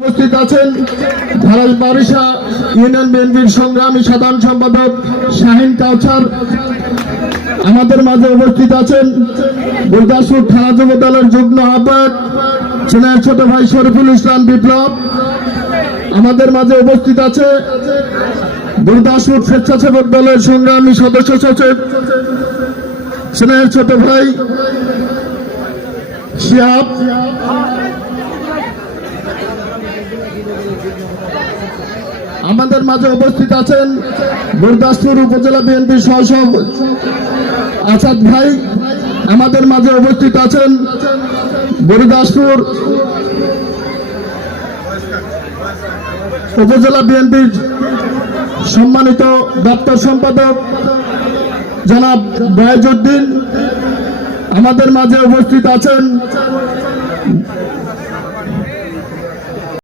উপস্থিত আছেন ধারাবাড়িশা ইউনিয়ন বিএনপির সংগ্রামী সাধারণ সম্পাদক শাহিন কাউছার। আমাদের মাঝে উপস্থিত আছেন গুরদাসপুর থানা যুব দলের যুগ্ম আহ্বায়ক ছেলের ছোট ভাই শরীফুল ইসলাম বিপ্লব। আমাদের মাঝে উপস্থিত আছে গুরদাসপুর স্বেচ্ছাসেবক দলের সংগ্রামী সদস্য সচিব ছেলের ছোট ভাই শিহাব। আমাদের মাঝে উপস্থিত আছেন গুরদাসপুর উপজেলা বিএনপির সহসভাপতি আসাদ ভাই। আমাদের মাঝে উপস্থিত আছেন গুরদাসপুর উপজেলা বিএনপির সম্মানিত দপ্তর সম্পাদক জনাব বয়েজউদ্দিন। আমাদের মাঝে উপস্থিত আছেন